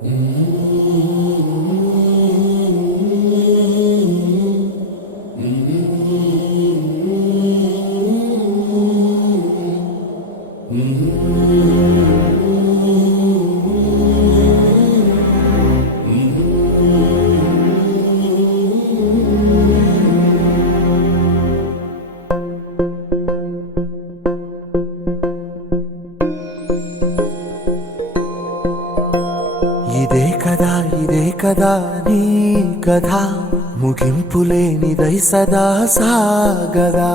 ఇదే కదా నీ కథ ముగింపులేనిదై సదా సాగదా.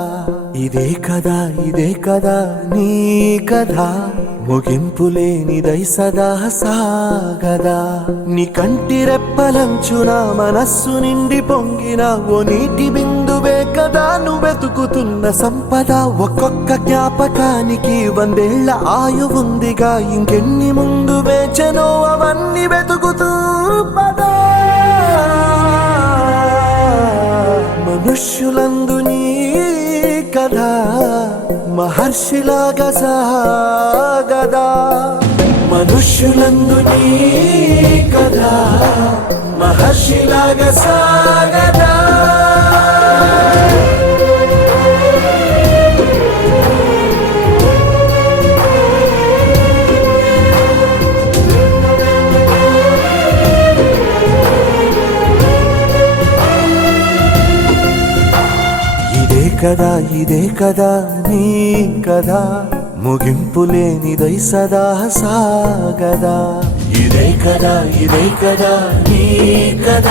ఇదే కదా నీ కథ ముగింపులేనిదై సదా సాగదా. నీ కంటి రెప్పలంచున మనస్సు నిండి పొంగిన ఓ నీటి బిందువే కదా నువ్వెతుకుతున్న సంపద. ఒక్కొక్క జ్ఞాపకానికి 100 ఏళ్ల ఆయువుందిగా, ఇంకెన్ని ముందు వేచనో అవన్నీ వెతుకుతూ పదా. మనుష్యులందు నీ కథ మహర్షిలాగా సాగదా. మనుష్యులందు నీ కథ మహర్షిలాగా సాగదా. ఇదే కదా నీ కథ ముగింపులేనిదై సదా సాగదా. ఇదే కదా నీ కథ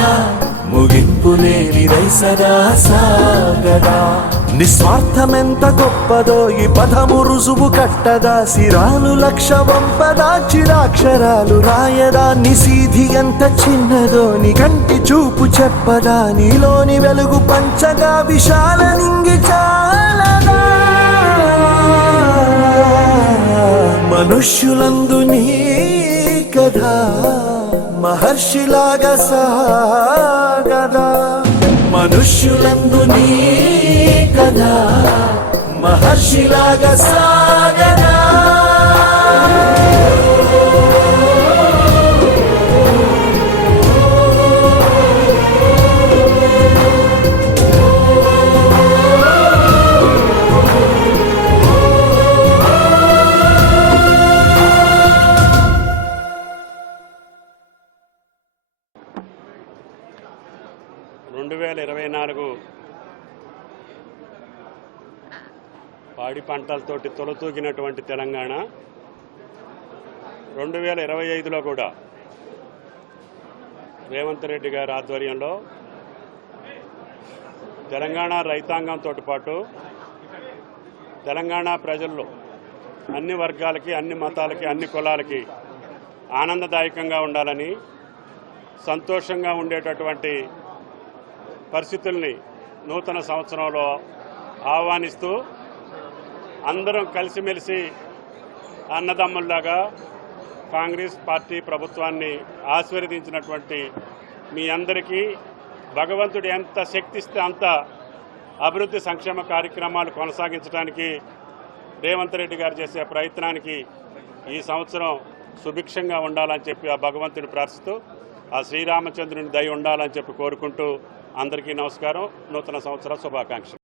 ముగింపులేనిదై సదా సాగదా. నిస్వార్థమెంత గొప్పదో ఈ పదము రుజువు కట్టదా. సిరాలు 1,00,000 వంపదా, చిరాక్షరాలు రాయదా. నిశీధి ఎంత చిన్నదో నీ కంటి చూపు చెప్పదా. నీలోని వెలుగు పంచగా విశాల నింగి చాలదా. మనుష్యులందు నీ కథ మహర్షిలాగా సాగదా. మనుష్యులందు నీ కథ మహర్షిలాగా సాగదా. పాడి పంటలతోటి తొలతూగినటువంటి తెలంగాణ 2025లో కూడా రేవంత్ రెడ్డి గారి ఆధ్వర్యంలో తెలంగాణ రైతాంగంతో పాటు తెలంగాణ ప్రజల్లో అన్ని వర్గాలకి, అన్ని మతాలకి, అన్ని కులాలకి ఆనందదాయకంగా ఉండాలని, సంతోషంగా ఉండేటటువంటి పరిస్థితుల్ని నూతన సంవత్సరంలో ఆహ్వానిస్తూ అందరం కలిసిమెలిసి అన్నదమ్ముల్లాగా కాంగ్రెస్ పార్టీ ప్రభుత్వాన్ని ఆశీర్వదించినటువంటి మీ అందరికీ భగవంతుడు ఎంత శక్తిస్తే అంత అభివృద్ధి సంక్షేమ కార్యక్రమాలు కొనసాగించడానికి రేవంత్ రెడ్డి గారు చేసే ప్రయత్నానికి ఈ సంవత్సరం సుభిక్షంగా ఉండాలని చెప్పి ఆ భగవంతుని ప్రార్థిస్తూ ఆ శ్రీరామచంద్రుని దయ ఉండాలని చెప్పి కోరుకుంటూ అందరికీ నమస్కారం. నూతన సంవత్సర శుభాకాంక్షలు.